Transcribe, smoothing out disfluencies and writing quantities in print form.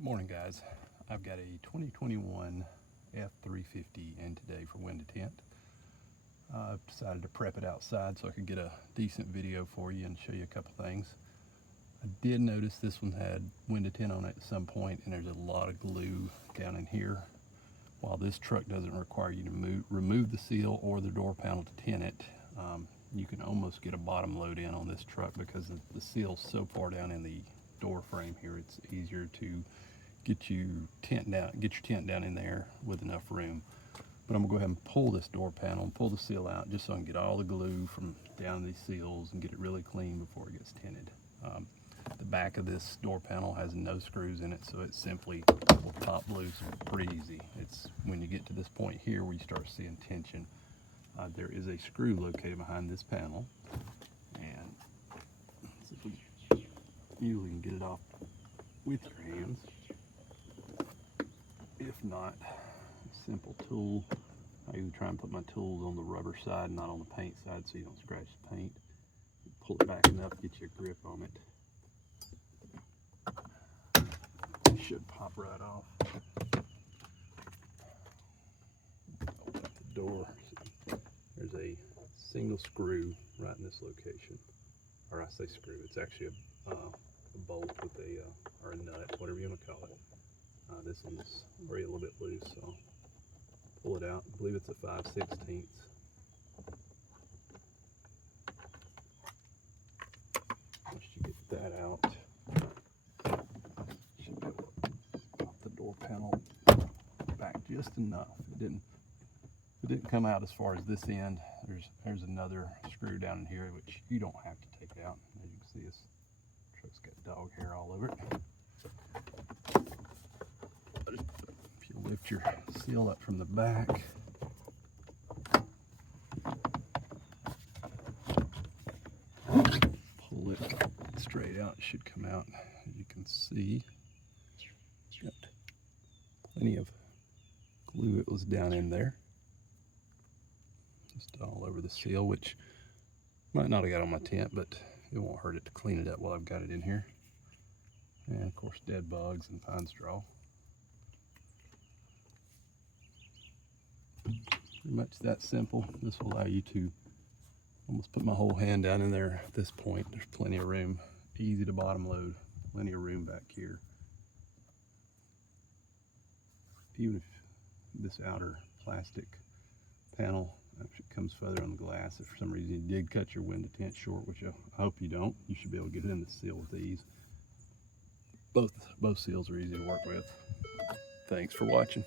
Morning, guys. I've got a 2021 F350 in today for wind to tint. I've decided to prep it outside so I could get a decent video for you and show you a couple things. I did notice this one had wind to tint on it at some point, and there's a lot of glue down in here. While this truck doesn't require you to remove the seal or the door panel to tint it, you can almost get a bottom load in on this truck because the seal's so far down in the door frame here. It's easier to get your tent down in there with enough room. But I'm gonna go ahead and pull this door panel and pull the seal out just so I can get all the glue from down these seals and get it really clean before it gets tinted. The back of this door panel has no screws in it, so it simply will pop loose pretty easy. It's when you get to this point here where you start seeing tension. There is a screw located behind this panel, and see if we usually can get it off with your hands. If not, a simple tool. I usually try and put my tools on the rubber side, not on the paint side, so you don't scratch the paint. Pull it back enough to get you a grip on it. It should pop right off. Open up the door. There's a single screw right in this location. Or I say screw, it's actually a bolt with or a nut, whatever you want to call it. This one's already a little bit loose, so pull it out. I believe it's a 5/16. Once you get that out, should be able to pop the door panel back just enough. It didn't come out as far as this end. There's another screw down in here which you don't have to take out. As you can see, this truck's got dog hair all over it. If you lift your seal up from the back, pull it straight out, it should come out. As you can see, it's got plenty of glue that was down in there, just all over the seal, which might not have got on my tent, but it won't hurt it to clean it up while I've got it in here. And of course, dead bugs and pine straw. Pretty much that simple. This will allow you to almost put my whole hand down in there at this point. There's plenty of room. Easy to bottom load. Plenty of room back here. Even if this outer plastic panel actually comes further on the glass, if for some reason you did cut your wind to tint short, which I hope you don't, you should be able to get it in the seal with ease. Both seals are easy to work with. Thanks for watching.